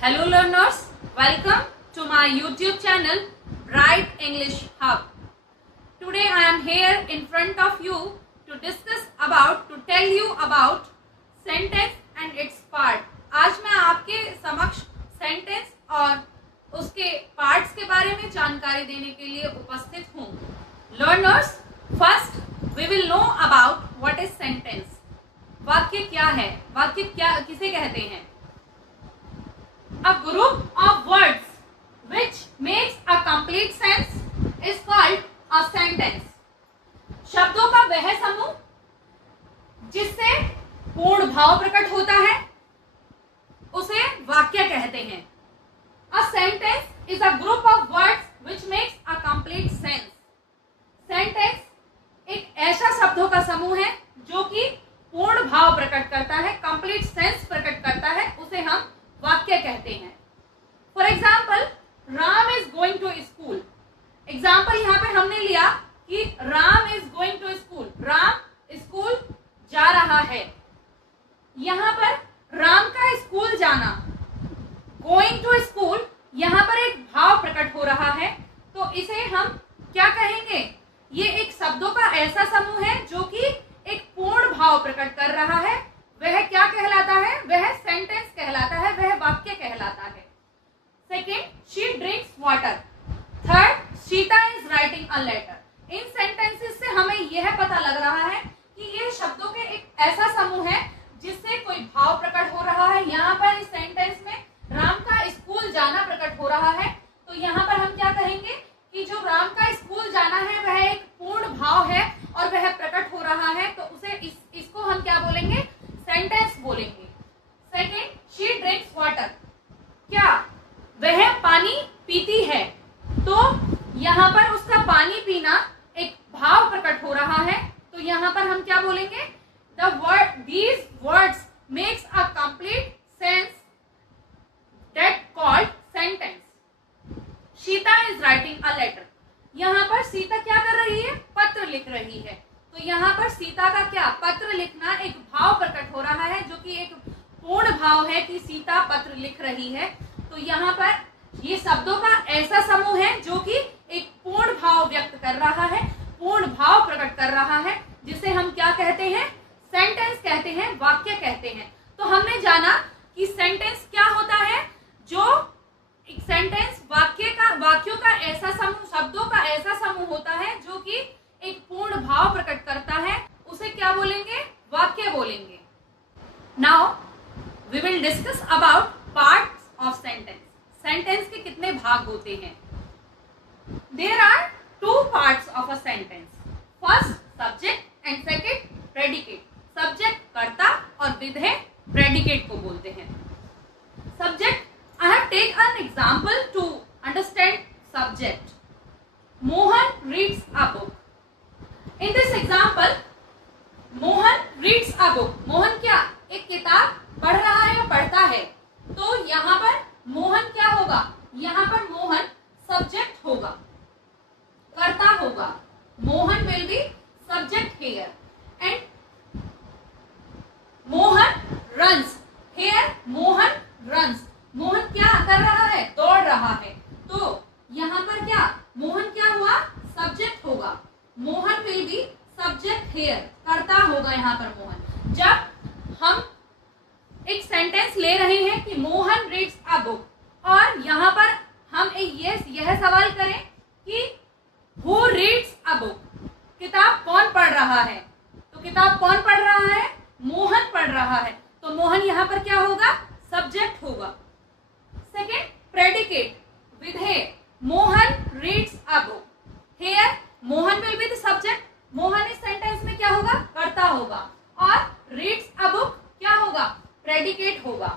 Hello learners, welcome to my YouTube channel Bright English Hub. Today I am here in front of you to tell you about sentence and its part. आज मैं आपके समक्ष sentence और उसके parts के बारे में जानकारी देने के लिए उपस्थित हूँ. Learners, first we will know about what is sentence. वाक्य क्या है? वाक्य क्या किसे कहते हैं? A group of words which makes a complete sense is called a sentence. शब्दों का वह समूह जिससे पूर्ण भाव प्रकट होता है उसे वाक्य कहते हैं. A sentence is a group of words which makes a complete sense. Sentence एक ऐसा शब्दों का समूह है जो कि पूर्ण भाव प्रकट करता है, कंप्लीट सेंस प्रकट करता है, उसे हम वाक्य कहते हैं. For example, Ram is going to school. Example यहाँ पे हमने लिया कि Ram is going to school. Ram school जा रहा है. यहाँ पर राम का स्कूल जाना, गोइंग टू स्कूल, यहाँ पर एक भाव प्रकट हो रहा है, तो इसे हम क्या कहेंगे? ये एक शब्दों का ऐसा समूह है जो कि एक पूर्ण भाव प्रकट कर रहा है. वह क्या कहलाता है? वह सेंटेंस कहलाता है, वह वाक्य कहलाता है. Second, she drinks water. Third, Sita is writing a letter. इन सेंटेंसेस से हमें यह पता लग रहा है कि ये शब्दों के एक ऐसा समूह है जिससे कोई भाव प्रकट हो रहा है. यहाँ पर इस सेंटेंस में राम का स्कूल जाना प्रकट हो रहा है, तो यहाँ पर हम क्या कहेंगे कि जो राम का स्कूल जाना है वह एक पूर्ण भाव है और वह प्रकट हो रहा है, तो उसे इसको हम क्या बोलेंगे? सेंटेंस बोलेंगे. Second, she drinks water. क्या वह पानी पीती है? तो यहाँ पर उसका पानी पीना एक भाव प्रकट हो रहा है, तो यहाँ पर हम क्या बोलेंगे? these words makes a complete sense that called sentence. Sita is writing a letter. यहाँ पर सीता क्या कर रही है? पत्र लिख रही है. तो यहाँ पर सीता का क्या? पत्र लिखना एक भाव प्रकट हो रहा है जो कि एक पूर्ण भाव है कि सीता पत्र लिख रही है. तो यहाँ पर ये शब्दों का ऐसा समूह है जो कि एक पूर्ण भाव व्यक्त कर रहा है, पूर्ण भाव प्रकट कर रहा है, जिसे हम क्या कहते हैं? सेंटेंस कहते हैं, वाक्य कहते हैं. तो हमने जाना कि सेंटेंस क्या होता है. जो एक सेंटेंस वाक्यों का ऐसा समूह, शब्दों का ऐसा समूह होता है जो कि एक पूर्ण भाव प्रकट करता है, उसे क्या बोलेंगे? वाक्य बोलेंगे. Now we will discuss about parts of sentence. Sentence के कितने भाग होते हैं? There are two parts of a sentence. First, subject and second, predicate. Subject कर्ता और विधेय प्रेडिकेट को बोलते हैं. Subject, I have taken an example to understand subject. Mohan reads a book. In this example, Mohan reads a book. Mohan क्या? एक किताब पढ़ रहा है या पढ़ता है. तो यहाँ पर मोहन क्या होगा? यहाँ पर मोहन सब्जेक्ट होगा, कर्ता होगा. Mohan will be subject here. And Mohan runs. Here Mohan runs. Mohan क्या कर रहा है? दौड़ रहा है. तो यहाँ पर क्या? मोहन क्या हुआ? सब्जेक्ट होगा. Mohan will be subject here, कर्ता होगा यहाँ पर मोहन. जब हम एक सेंटेंस ले रहे हैं कि मोहन रीड्स अ बुक, और यहाँ पर हम यह सवाल करें कि हु रीड्स अ बुक, किताब कौन पढ़ रहा है? तो किताब कौन पढ़ रहा है? मोहन पढ़ रहा है. तो मोहन यहाँ पर क्या होगा? सब्जेक्ट होगा. सेकेंड, प्रेडिकेट, विधेय. Mohan reads a book. Here Mohan will be the subject. Mohan इस सेंटेंस में क्या होगा? कर्ता होगा. और रीड्स अ बुक क्या होगा? प्रेडिकेट होगा.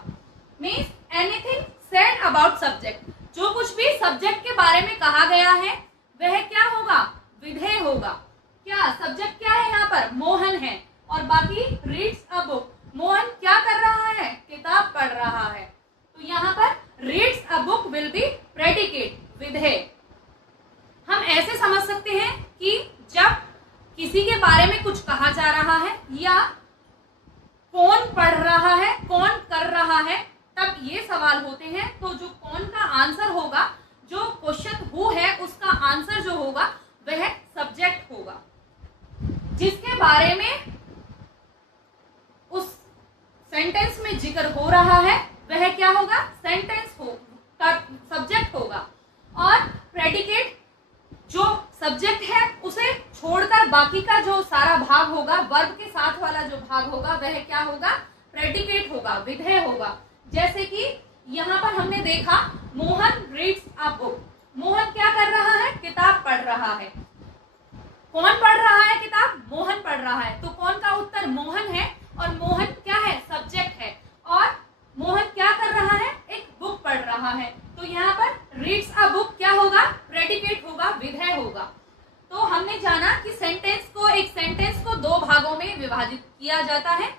Means anything said about subject. जो कुछ भी सब्जेक्ट के बारे में कहा गया है वह क्या होगा? विधेय होगा. क्या सब्जेक्ट क्या है यहाँ पर? मोहन है. और बाकी रीड्स अ बुक, मोहन क्या कर रहा है? किताब पढ़ रहा है. तो यहाँ पर reads a book will be predicate, विधेय. हम ऐसे समझ सकते हैं कि जब किसी के बारे में कुछ कहा जा रहा है या कौन पढ़ रहा है, कौन कर रहा है, तब ये सवाल होते हैं, तो जो कौन का आंसर होगा, जो क्वेश्चन हु है उसका आंसर जो होगा वह सब्जेक्ट होगा। जिसके बारे में उस सेंटेंस में जिक्र हो रहा है वह क्या होगा, सेंटेंस का सब्जेक्ट होगा। और प्रेडिकेट जो सब्जेक्ट है उसे छोड़कर बाकी का जो सारा भाग होगा, वर्ब के साथ वाला जो भाग होगा वह क्या होगा, प्रेडिकेट होगा, विधेय होगा। जैसे कि यहाँ पर हमने देखा Mohan reads a book. Mohan क्या कर रहा है, किताब पढ़ रहा है। कौन पढ़ रहा है किताब, मोहन पढ़ रहा है। तो कौन का उत्तर मोहन है, और मोहन क्या है, सब्जेक्ट है। और मोहन क्या कर रहा है, एक बुक पढ़ रहा है। तो यहाँ पर रीड्स अ बुक क्या होगा, प्रेडिकेट होगा, विधेय होगा। तो हमने जाना कि एक सेंटेंस को दो भागों में विभाजित किया जाता है।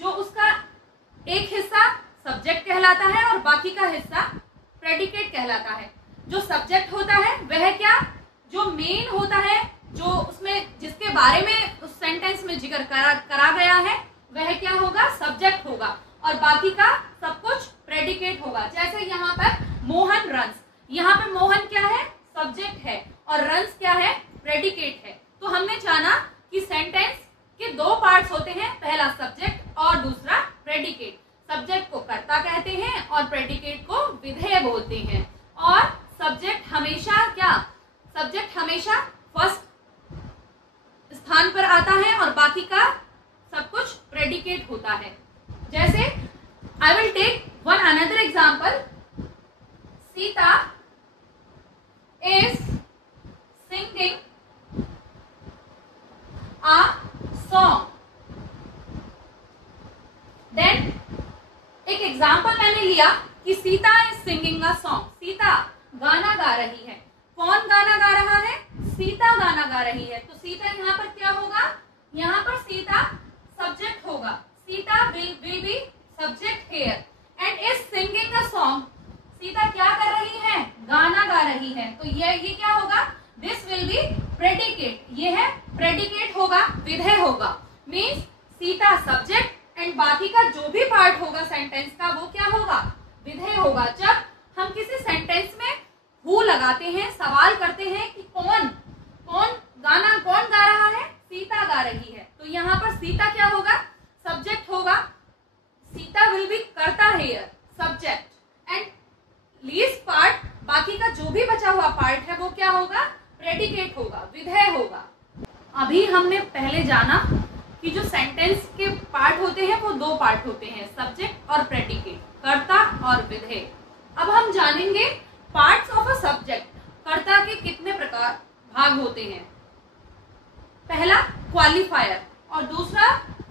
जो उसका एक हिस्सा सब्जेक्ट कहलाता है और बाकी का हिस्सा प्रेडिकेट कहलाता है। जो सब्जेक्ट होता है वह क्या, जो मेन होता है, जो उसमें जिसके बारे में उस सेंटेंस में जिक्र करा गया है वह क्या होगा, सब्जेक्ट होगा। और बाकी का सब कुछ प्रेडिकेट होगा। जैसे यहाँ पर मोहन रन्स, यहाँ पे मोहन क्या है, सब्जेक्ट है, और रन्स क्या है, प्रेडिकेट है। तो हमने जाना कि सेंटेंस के दो पार्ट्स होते हैं, पहला सब्जेक्ट और दूसरा प्रेडिकेट। सब्जेक्ट को कर्ता कहते हैं और प्रेडिकेट को विधेय बोलते हैं। और सब्जेक्ट हमेशा फर्स्ट स्थान पर आता है और बाकी का सब कुछ प्रेडिकेट होता है। जैसे I will take one another example. Sita is singing a song. Then एक एग्जाम्पल मैंने लिया कि Sita is singing a song. Sita गाना गा रही है। कौन गाना गा रहा है, सीता गाना गा रही है। तो सीता यहाँ पर क्या होगा, यहाँ पर सीता सब्जेक्ट होगा। Sita will be subject here and is singing a song। Sita क्या कर रही है, गाना गा रही है। तो ये क्या होगा, this will be predicate। ये है predicate होगा, विधेय होगा। मीन्स सीता सब्जेक्ट एंड बाकी का जो भी पार्ट होगा सेंटेंस का वो क्या होगा, विधेय होगा। जब हम किसी सेंटेंस में हु लगाते हैं, सवाल करते हैं कि कौन गा रहा है, सीता गा रही है। तो यहाँ पर सीता क्या होगा, सब्जेक्ट होगा। सीता विल बी कर्ता here, subject. And least part, बाकी का जो भी बचा हुआ पार्ट है वो क्या होगा, प्रेडिकेट होगा, विधेय होगा। अभी हमने पहले जाना कि जो सेंटेंस के पार्ट होते हैं वो दो पार्ट होते हैं, सब्जेक्ट और प्रेडिकेट, कर्ता और विधेय। अब हम जानेंगे पार्ट्स ऑफ अ सब्जेक्ट। कर्ता के कितने प्रकार भाग होते हैं। पहला क्वालिफायर और दूसरा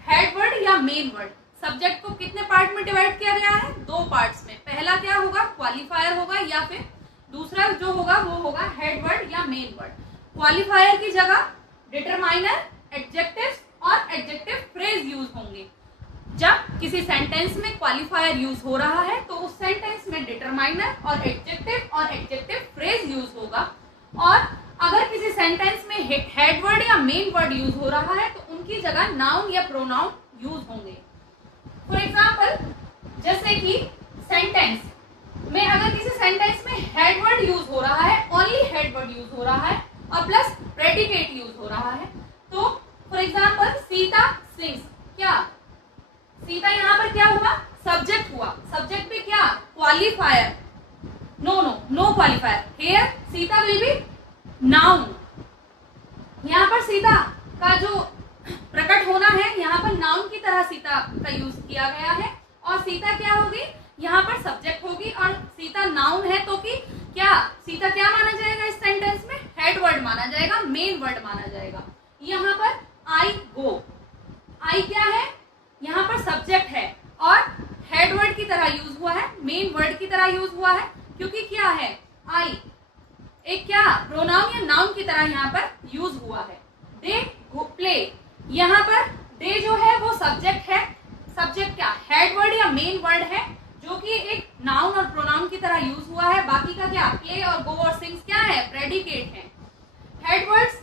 हेड वर्ड या मेन वर्ड। सब्जेक्ट को कितने पार्ट में डिवाइड किया गया है, दो पार्ट्स में। पहला क्या होगा, क्वालिफायर होगा, या फिर दूसरा जो होगा वो होगा हेड वर्ड या मेन वर्ड। क्वालिफायर की जगह डिटरमाइनर, एडजेक्टिव्स और एडजेक्टिव फ्रेज यूज होंगे। जब किसी सेंटेंस में क्वालिफायर यूज हो रहा है तो उस सेंटेंस में डिटरमाइनर और एडजेक्टिव फ्रेज यूज होगा। और अगर किसी सेंटेंस में हेड वर्ड या मेन वर्ड यूज हो रहा है तो उनकी जगह नाउन या प्रोनाउन यूज होंगे। फॉर एग्जाम्पल, जैसे कि सेंटेंस में अगर किसी सेंटेंस में हेड वर्ड यूज हो रहा है, ओनली हेड वर्ड यूज हो रहा है और प्लस प्रेडिकेट यूज हो रहा है, तो फॉर एग्जाम्पल सीता सिंग्स। क्या सीता यहाँ पर क्या हुआ, सब्जेक्ट हुआ। सब्जेक्ट में क्या, qualifier, no qualifier. Here Sita will be noun. यहाँ पर सीता का जो प्रकट होना है, यहाँ पर नाउन की तरह सीता का यूज किया गया है। और सीता क्या होगी, यहाँ पर सब्जेक्ट होगी। और सीता नाउन है तो कि क्या सीता क्या माना जाएगा, इस सेंटेंस में हेड वर्ड माना जाएगा, मेन वर्ड माना जाएगा। यहाँ पर आई गो, आई क्या है, यहाँ पर सब्जेक्ट है और हेड वर्ड की तरह यूज हुआ है, मेन वर्ड की तरह यूज हुआ है, क्योंकि क्या है, आई एक क्या प्रोनाउन या नाउन की तरह यहाँ पर यूज हुआ है। दे प्ले, यहाँ पर दे जो है वो सब्जेक्ट है। सब्जेक्ट क्या, हेड वर्ड या मेन वर्ड है, जो कि एक नाउन और प्रोनाउन की तरह यूज हुआ है। बाकी का क्या, प्ले और गो और सिंग्स क्या है, प्रेडिकेट है। हेड वर्ड्स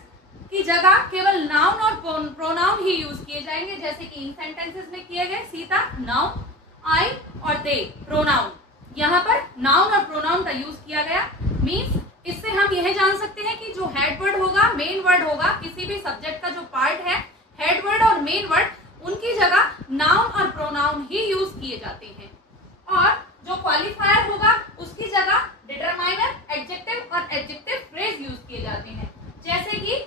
की जगह केवल नाउन और प्रोनाउन ही यूज किए जाएंगे, जैसे कि इन सेंटेंसेस में किए गए। सीता नाउन, आई और दे प्रोनाउन। यहाँ पर नाउन और प्रोनाउन का यूज किया गया। मीन्स इससे हम यह जान सकते हैं कि जो हेड वर्ड होगा, मेन वर्ड होगा, किसी भी सब्जेक्ट का जो पार्ट है, हेड वर्ड और मेन वर्ड, उनकी जगह नाउन और प्रोनाउन ही यूज किए जाते हैं। और जो क्वालिफायर होगा उसकी जगह डिटरमाइनर, एडजेक्टिव और एडजेक्टिव फ्रेज यूज किए जाते हैं। जैसे कि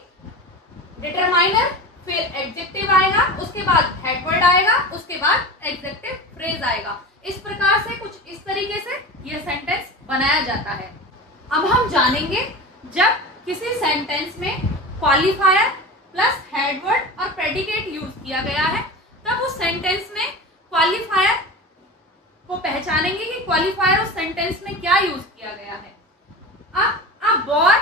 डिटरमाइनर, फिर एडजेक्टिव आएगा, उसके बाद हेड वर्ड आएगा, उसके बाद एडजेक्टिव फ्रेज आएगा। इस प्रकार से कुछ इस तरीके से यह सेंटेंस बनाया जाता है। अब हम जानेंगे जब किसी सेंटेंस में क्वालिफायर प्लस हेड वर्ड और प्रेडिकेट यूज किया गया है, तब उस सेंटेंस में क्वालिफायर को पहचानेंगे कि क्वालिफायर उस सेंटेंस में क्या यूज किया गया है। अब अ बॉय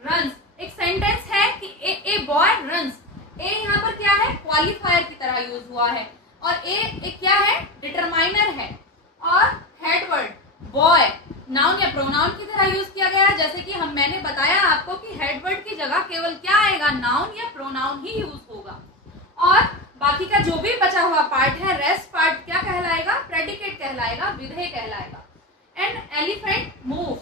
रन्स, एक सेंटेंस है कि ए बॉय रन्स। ए यहाँ पर क्या है, क्वालिफायर की तरह यूज हुआ है, और ए क्या है, डिटरमाइनर है। और हेड वर्ड बॉय नाउन या प्रोनाउन की तरह यूज किया गया है। जैसे कि मैंने बताया आपको कि हेड वर्ड की जगह केवल क्या आएगा, नाउन या प्रोनाउन ही यूज होगा। और बाकी का जो भी बचा हुआ पार्ट है, रेस्ट पार्ट क्या कहलाएगा, प्रेडिकेट कहलाएगा, विधेय कहलाएगा। एन एलिफेंट मूव्स,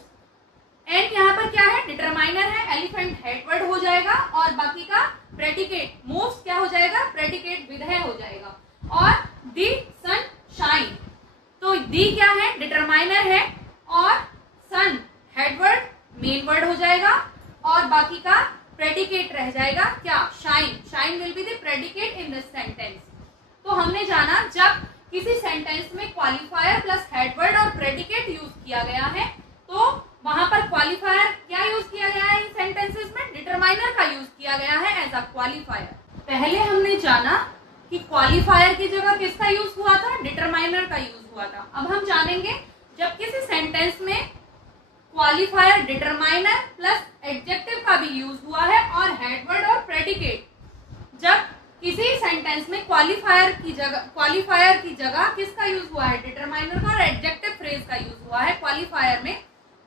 एन यहाँ पर क्या है, डिटरमाइनर है, एलिफेंट हेड वर्ड हो जाएगा, और बाकी का प्रेडिकेट मूव्स क्या हो जाएगा, प्रेडिकेट विधेय हो जाएगा। और दी सन शाइन, तो दी क्या है, डिटरमाइनर है, और सन हेड वर्ड मेन वर्ड हो जाएगा, और बाकी का प्रेडिकेट रह जाएगा क्या, shine. Shine will be the predicate in this sentence. तो हमने जाना जब किसी सेंटेंस में क्वालिफायर प्लस हेड वर्ड और प्रेडिकेट यूज किया गया है, तो वहां पर क्वालिफायर क्या यूज किया गया है, इन सेंटेंसेस में डिटरमाइनर का यूज किया गया है एज अ क्वालिफायर। पहले हमने जाना कि क्वालिफायर की जगह किसका यूज हुआ था, डिटरमाइनर का यूज हुआ था। अब हम जानेंगे जब किसी सेंटेंस में क्वालिफायर, डिटरमाइनर प्लस एडजेक्टिव का भी यूज हुआ है, और हेड वर्ड और प्रेडिकेट, जब किसी सेंटेंस में क्वालिफायर की जगह किसका यूज हुआ है, डिटरमाइनर का, और एडजेक्टिव फ्रेज का यूज हुआ है क्वालिफायर में,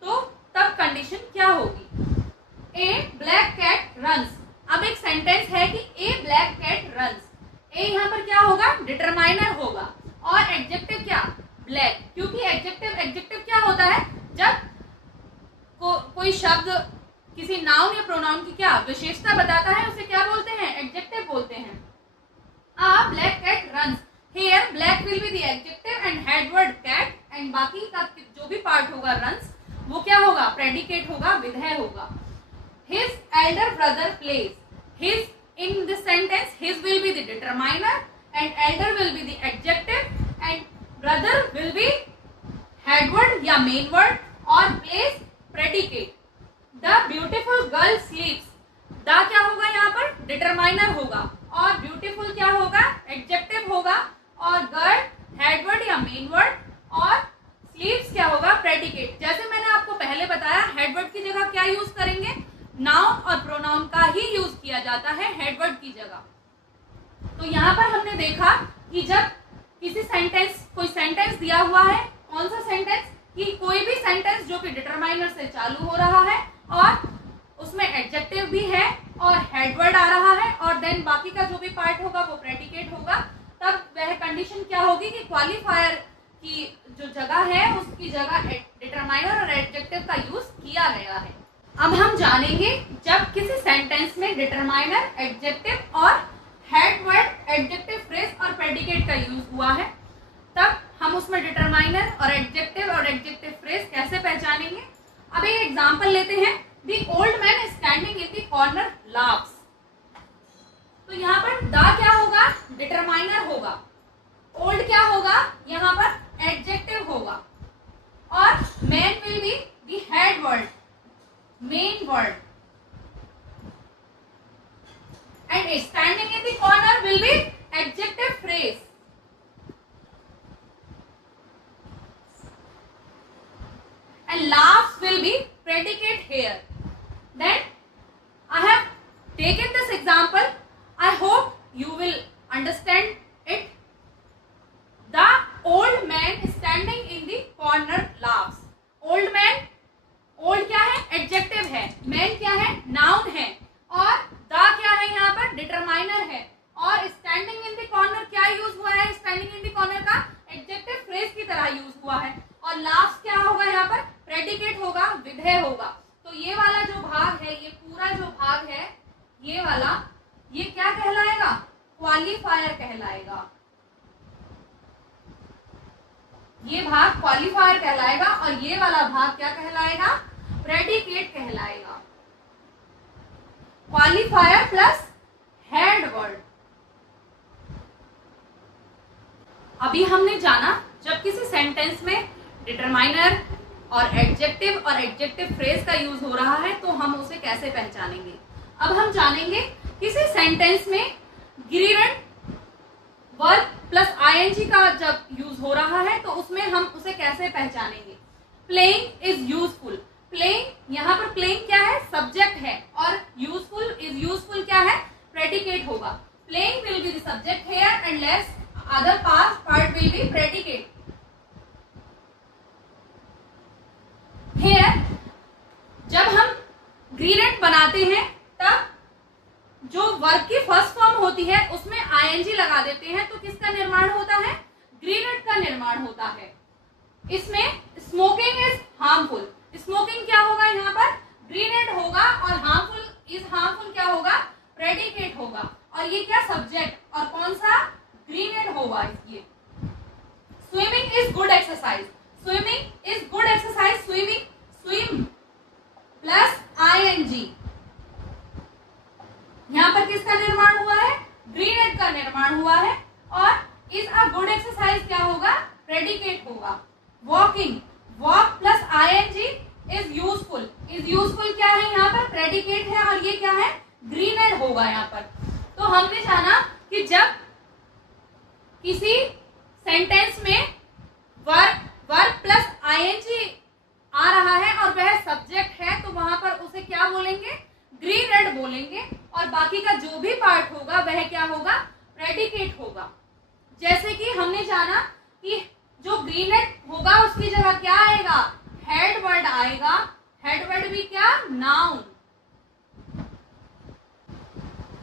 तो तब कंडीशन क्या होगी। ए ब्लैक कैट रन्स, अब एक सेंटेंस है कि ए ब्लैक कैट रन्स। ए यहाँ पर क्या होगा, डिटरमाइनर होगा, और एडजेक्टिव क्या, ब्लैक, क्योंकि एडजेक्टिव क्या होता है, जब कोई शब्द किसी नाउन या प्रोनाउन की क्या विशेषता बताता है, उसे क्या बोलते हैं, एडजेक्टिव बोलते हैं। A black cat runs, here black will be the adjective and head word cat, and बाकी का जो भी पार्ट होगा runs, वो क्या होगा, प्रेडिकेट होगा, विधेय होगा। His elder brother plays, his in this sentence his will be the determiner and elder will be the adjective and brother will be head word या main word, और plays predicate. The beautiful girl स्लीप्स, the क्या होगा यहाँ पर, determiner होगा, और beautiful क्या होगा, एडजेक्टिव होगा, और गर्ल हेड वर्ड या मेन वर्ड, और स्लीप्स क्या होगा, प्रेडिकेट। जैसे मैंने आपको पहले बताया, हेड वर्ड की जगह क्या यूज करेंगे, नाउन और प्रोनाउन का ही यूज किया जाता है हेड वर्ड की जगह। तो यहाँ पर हमने देखा कि जब किसी कोई सेंटेंस दिया हुआ है, कौन सा सेंटेंस, कि कोई भी सेंटेंस जो कि डिटरमाइनर से चालू हो रहा है, और उसमें एडजेक्टिव भी है, और हेड वर्ड आ रहा है, और देन बाकी का जो भी पार्ट होगा वो प्रेडिकेट होगा, तब वह कंडीशन क्या होगी कि क्वालिफायर की जो जगह है उसकी जगह डिटरमाइनर और एडजेक्टिव का यूज किया गया है। अब हम जानेंगे जब किसी सेंटेंस में डिटरमाइनर, एडजेक्टिव और हेड वर्ड, एडजेक्टिव फ्रेज और प्रेडिकेट का यूज हुआ है, तब हम उसमें डिटरमाइनर और एडजेक्टिव फ्रेज कैसे पहचानेंगे। अब एक एग्जांपल लेते हैं, the old man standing in the corner laughs. तो यहाँ पर द क्या होगा, डिटरमाइनर होगा, ओल्ड क्या होगा, यहाँ पर एडजेक्टिव होगा, और man will be the head word, main word, and standing in the corner will be adjective phrase. And laughs will be predicate here. Then I have taken this example. I hope you will understand it. The old man standing in the corner laughs. Old man, old क्या है, adjective है, man क्या है, noun है, और the क्या है यहाँ पर, determiner है, और standing in the corner क्या यूज हुआ है, standing in the corner का adjective फ्रेज की तरह यूज हुआ है। और लास्ट क्या होगा यहाँ पर, प्रेडिकेट होगा, विधेय होगा। तो ये वाला जो भाग है, ये पूरा जो भाग है ये वाला, ये क्या कहलाएगा, क्वालिफायर कहलाएगा। ये भाग क्वालिफायर कहलाएगा और ये वाला भाग क्या कहलाएगा, प्रेडिकेट कहलाएगा। Qualifier plus head word. अभी हमने जाना जब किसी सेंटेंस में डिटरमाइनर और एडजेक्टिव फ्रेज का यूज हो रहा है तो हम उसे कैसे पहचानेंगे। अब हम जानेंगे किसी सेंटेंस में गिरिरन वर्ब प्लस आईएनजी का जब यूज हो रहा है तो उसमें हम उसे कैसे पहचानेंगे। Playing is useful. प्लेइंग, यहाँ पर प्लेइंग क्या है, सब्जेक्ट है, और यूजफुल, इज यूजफुल क्या है, प्रेडिकेट होगा। Playing will be the subject here and less other part will be predicate. Here जब हम ग्रीरेंट बनाते हैं तब जो वर्ब की फर्स्ट फॉर्म होती है उसमें आईएनजी लगा देते हैं तो किसका निर्माण होता है, ग्रीरेंट का निर्माण होता है। इसमें स्मोकिंग इज हार्मफुल। स्मोकिंग क्या होगा, यहाँ पर ग्रीरेंट होगा और हार्मफुल क्या होगा, प्रेडिकेट होगा। और ये क्या, सब्जेक्ट, और कौन सा, ग्रीरेंट होगा। ये swimming is good exercise. Swimming is good exercise. Swimming, swim plus ING, यहाँ पर किसका निर्माण हुआ है, ग्रीनेट का निर्माण हुआ है। और इज अ गुड एक्सरसाइज क्या होगा, प्रेडिकेट होगा। Walking, walk plus ING is useful. Is useful क्या है, यहाँ पर प्रेडिकेट है और ये क्या है, ग्रीनेट होगा यहाँ पर। तो हमने जाना कि जब किसी सेंटेंस में वर्ब प्लस आईएनजी आ रहा है और वह सब्जेक्ट है तो वहां पर उसे क्या बोलेंगे, ग्रीनेट बोलेंगे। और बाकी का जो भी पार्ट होगा वह क्या होगा, प्रेडिकेट होगा। जैसे कि हमने जाना कि जो ग्रीनेट होगा उसकी जगह क्या आएगा, हेड वर्ड आएगा। हेड वर्ड भी क्या, नाउन।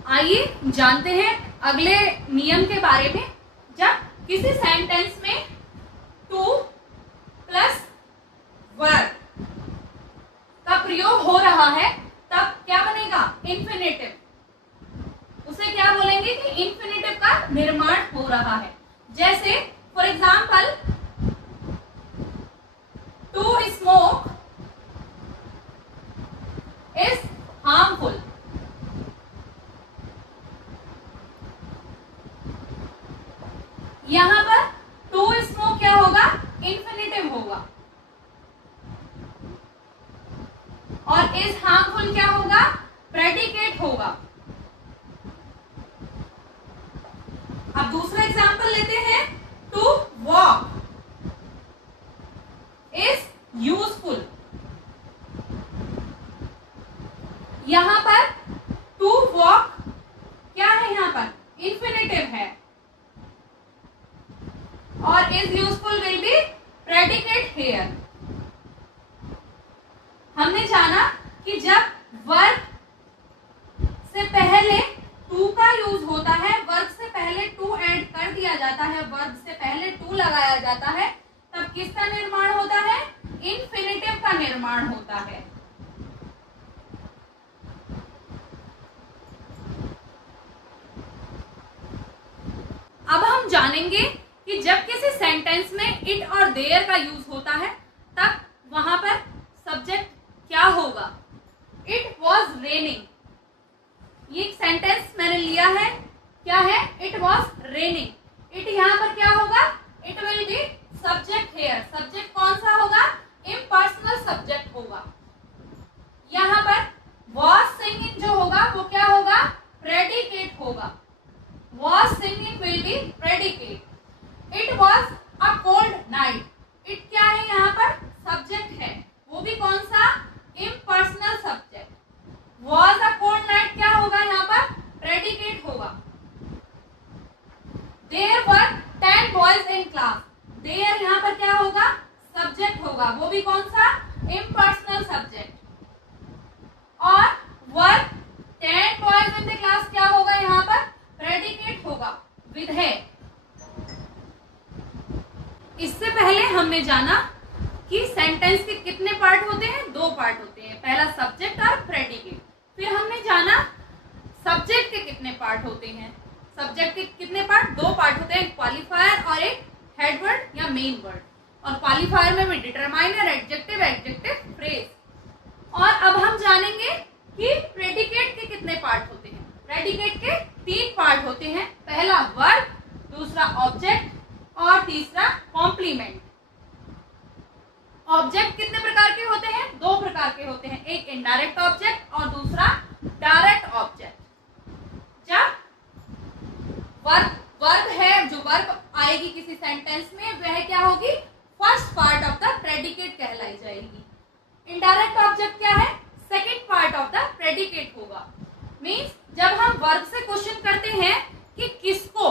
आइए जानते हैं अगले नियम के बारे में। जब किसी सेंटेंस में टू प्लस वर्ब का प्रयोग हो रहा है तब क्या बनेगा, इंफिनिटिव। उसे क्या बोलेंगे कि इंफिनिटिव का निर्माण हो रहा है। जैसे for example, to smoke is harmful. यहां पर टू स्मोक क्या होगा, इंफिनिटिव होगा। और इज हार्मफुल क्या होगा, प्रेडिकेट होगा। अब दूसरा एग्जांपल लेते हैं, टू वॉक इज यूजफुल। यहां पर टू वॉक क्या है, यहां पर इंफिनिटिव है और is useful will be predicate here. हमने जाना कि जब वर्ब से पहले टू का यूज होता है, वर्ब से पहले टू ऐड कर दिया जाता है, वर्ब से पहले टू लगाया जाता है, तब किसका निर्माण होता है, इंफिनिटिव का निर्माण होता है। अब हम जानेंगे कि जब किसी सेंटेंस में इट और देयर का यूज होता है तब वहां पर सब्जेक्ट क्या होगा। इट वॉज रेनिंग, ये सेंटेंस मैंने लिया है, क्या है, इट वॉज रेनिंग। इट यहाँ पर क्या होगा, it will be subject here. Subject कौन सा होगा, इम्पर्सनल सब्जेक्ट होगा। यहाँ पर वॉज सिंगिंग जो होगा वो क्या होगा, प्रेडिकेट होगा। Was singing will be predicate. It was a cold night. It क्या है, यहाँ पर सब्जेक्ट है, वो भी कौन सा, impersonal subject. Was a cold night क्या होगा, यहाँ पर प्रेडिकेट होगा। There were 10 boys in class. There यहाँ पर क्या होगा, सब्जेक्ट होगा, वो भी कौन सा, इम्पर्सनल सब्जेक्ट। और वर 10 बॉयज इन द क्लास क्या होगा, यहाँ पर प्रेडिकेट होगा, विधेय। इससे पहले हमने जाना कि सेंटेंस के कितने पार्ट होते हैं, 2 पार्ट होते हैं, पहला सब्जेक्ट और प्रेडिकेट। फिर हमने जाना सब्जेक्ट के कितने पार्ट होते हैं, सब्जेक्ट के कितने पार्ट, 2 पार्ट होते हैं, एक क्वालिफायर और एक हेड वर्ड या मेन वर्ड। और क्वालिफायर में भी डिटरमाइनर, एडजेक्टिव, एडजेक्टिव फ्रेज। और अब हम जानेंगे कि प्रेडिकेट के कितने पार्ट होते हैं। प्रेडिकेट के 3 पार्ट होते हैं, पहला वर्ब, दूसरा ऑब्जेक्ट और तीसरा कॉम्प्लीमेंट। ऑब्जेक्ट कितने प्रकार के होते हैं, 2 प्रकार के होते हैं, एक इनडायरेक्ट ऑब्जेक्ट और दूसरा डायरेक्ट ऑब्जेक्ट। जब वर्ब है, जो वर्ब आएगी किसी सेंटेंस में, वह क्या होगी, first part of the predicate कहलाई जाएगी। इनडायरेक्ट ऑब्जेक्ट क्या है, second part of the predicate होगा। मींस जब हम वर्ब से क्वेश्चन करते हैं कि किसको,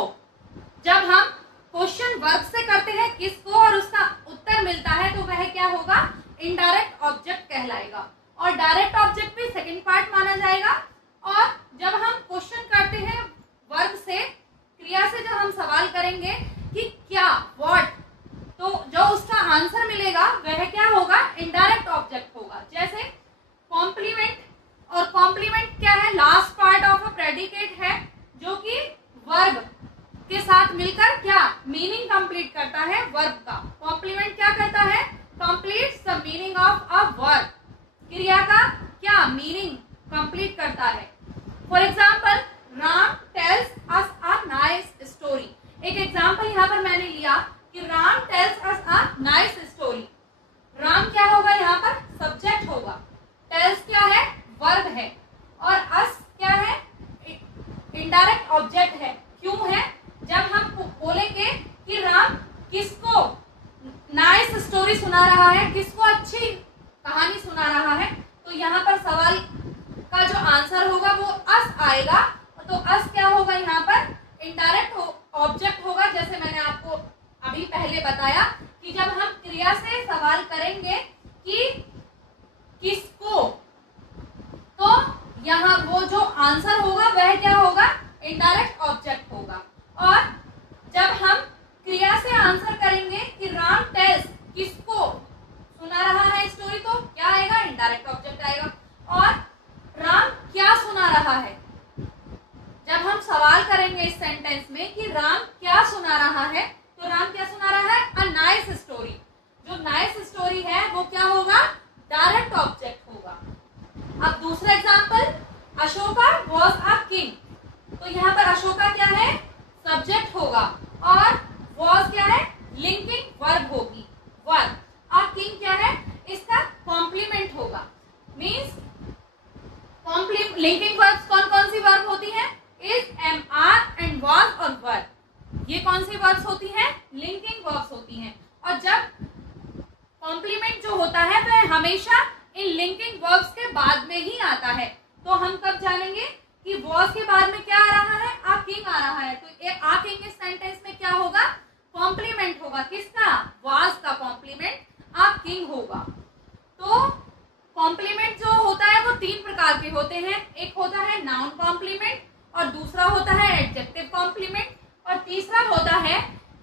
जब हम क्वेश्चन वर्ब से करते हैं किसको और उसका उत्तर मिलता है, तो वह क्या होगा, इनडायरेक्ट ऑब्जेक्ट कहलाएगा। और डायरेक्ट ऑब्जेक्ट भी सेकंड पार्ट माना जाएगा। और जब हम क्वेश्चन करते हैं वर्ब से, क्रिया से जब हम सवाल करेंगे कि क्या, व्हाट, तो जो उसका आंसर मिलेगा वह क्या होगा, इनडायरेक्ट ऑब्जेक्ट होगा। जैसे कॉम्प्लीमेंट, और कॉम्प्लीमेंट क्या है, last part of a predicate है, जो कि वर्ब के साथ मिलकर क्या मीनिंग कंप्लीट करता है वर्ब का। कॉम्प्लीमेंट क्या करता है, completes the meaning of a verb, क्रिया का क्या मीनिंग कंप्लीट करता है। For example, Ram tells us a nice story. एक एग्जाम्पल यहाँ पर मैंने लिया कि Ram tells us a nice story. Ram क्या होगा, यहाँ पर सब्जेक्ट होगा, टेल्स क्या है, वर्ब है, और अस क्या है, इनडायरेक्ट ऑब्जेक्ट है। क्यों है, जब हम बोलेंगे कि राम किसको नाइस स्टोरी सुना रहा है, किसको अच्छी कहानी सुना रहा है, तो यहाँ पर सवाल का जो आंसर होगा वो अस आएगा। तो अस क्या होगा, यहाँ पर इनडायरेक्ट ऑब्जेक्ट होगा। जैसे मैंने आपको अभी पहले बताया कि जब हम क्रिया से सवाल करेंगे कि किसको, तो यहाँ वो जो आंसर होगा वह क्या होगा, इनडायरेक्ट ऑब्जेक्ट होगा। और जब हम क्रिया से आंसर करेंगे कि राम टेल्स किसको सुना रहा है स्टोरी, तो क्या आएगा, इनडायरेक्ट ऑब्जेक्ट आएगा। और राम क्या सुना रहा है, जब हम सवाल करेंगे इस सेंटेंस में कि राम क्या सुना रहा है, तो राम क्या सुना रहा है, अ नाइस स्टोरी। जो नाइस स्टोरी है वो क्या होगा, डायरेक्ट ऑब्जेक्ट होगा। अब दूसरा example, Ashoka was a king. तो यहाँ पर अशोका क्या है, सब्जेक्ट होगा, और वॉज क्या है, लिंकिंग वर्ब होगी, वर्ब। अ किंग क्या है, इसका कॉम्प्लीमेंट होगा। मीन्स लिंकिंग वर्ब्स कौन कौन सी वर्ब होती है, is, am, are and was और वर। ये कौन सी वर्ब्स होती हैं, लिंकिंग वर्ब्स होती हैं। और जब कॉम्प्लीमेंट जो होता है वह हमेशा इन लिंकिंग वर्ब्स के बाद में ही आता है। तो हम कब जानेंगे कि वॉज के बाद में क्या आ रहा है, आ किंग आ रहा है, तो आ किंग इस सेंटेंस में क्या होगा, कॉम्प्लीमेंट होगा। किसका, वॉज का कॉम्प्लीमेंट आ किंग होगा। तो कॉम्प्लीमेंट जो होता है वो 3 प्रकार के होते हैं, एक होता है नाउन कॉम्प्लीमेंट, और दूसरा होता है एडजेक्टिव कॉम्प्लीमेंट, और तीसरा होता है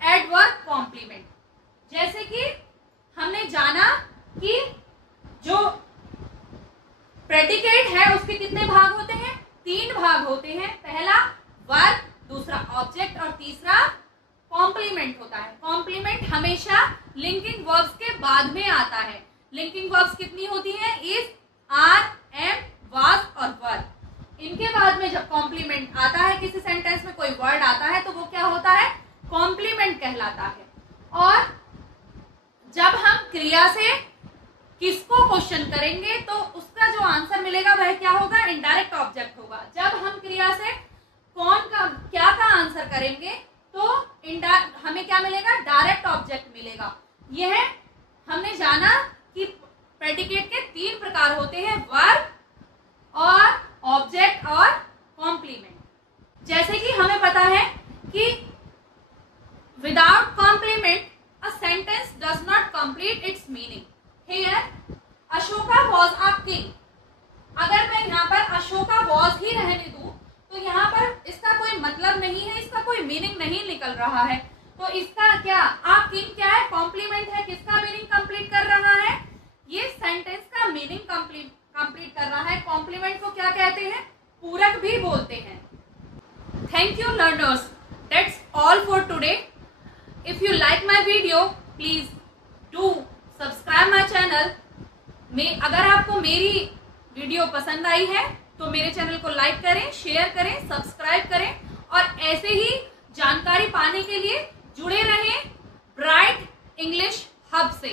एडवर्ब कॉम्प्लीमेंट। जैसे कि हमने जाना कि जो प्रेडिकेट है उसके कितने भाग होते हैं, 3 भाग होते हैं, पहला वर्ब, दूसरा ऑब्जेक्ट और तीसरा कॉम्प्लीमेंट होता है। कॉम्प्लीमेंट हमेशा लिंकिंग वर्ब्स के बाद में आता है। लिंकिंग वर्ब्स कितनी होती हैं, इज, आर, एम, वाज और वर। इनके बाद में जब कॉम्प्लीमेंट आता है, किसी सेंटेंस में कोई वर्ड आता है, तो वो क्या होता है, कॉम्प्लीमेंट कहलाता है। और जब हम क्रिया से किसको क्वेश्चन करेंगे तो उसका जो आंसर मिलेगा वह क्या होगा, इनडायरेक्ट ऑब्जेक्ट होगा। जब हम क्रिया से कौन का क्या का आंसर करेंगे तो हमें क्या मिलेगा, डायरेक्ट ऑब्जेक्ट मिलेगा। यह हमने जाना कि प्रेडिकेट के 3 प्रकार होते हैं, वर्ब और ऑब्जेक्ट और कॉम्प्लीमेंट। जैसे कि हमें पता है कि without complement a sentence does not complete its meaning. Here Ashoka was a king, अगर मैं यहाँ पर अशोका वॉज ही रहने दूं तो यहाँ पर इसका कोई मतलब नहीं है, इसका कोई मीनिंग नहीं निकल रहा है। तो इसका क्या आप किन क्या है, कॉम्प्लीमेंट है, किसका मीनिंग कंप्लीट कर रहा है, ये सेंटेंस का मीनिंग कंप्लीट कर रहा है। कॉम्प्लीमेंट को क्या कहते हैं, पूरक भी बोलते हैं। Thank you learners, that's all for today. If you like my video please do subscribe my channel. अगर आपको मेरी वीडियो पसंद आई है तो मेरे चैनल को लाइक करें, शेयर करें, सब्सक्राइब करें और ऐसे ही जानकारी पाने के लिए जुड़े रहें ब्राइट इंग्लिश हब से।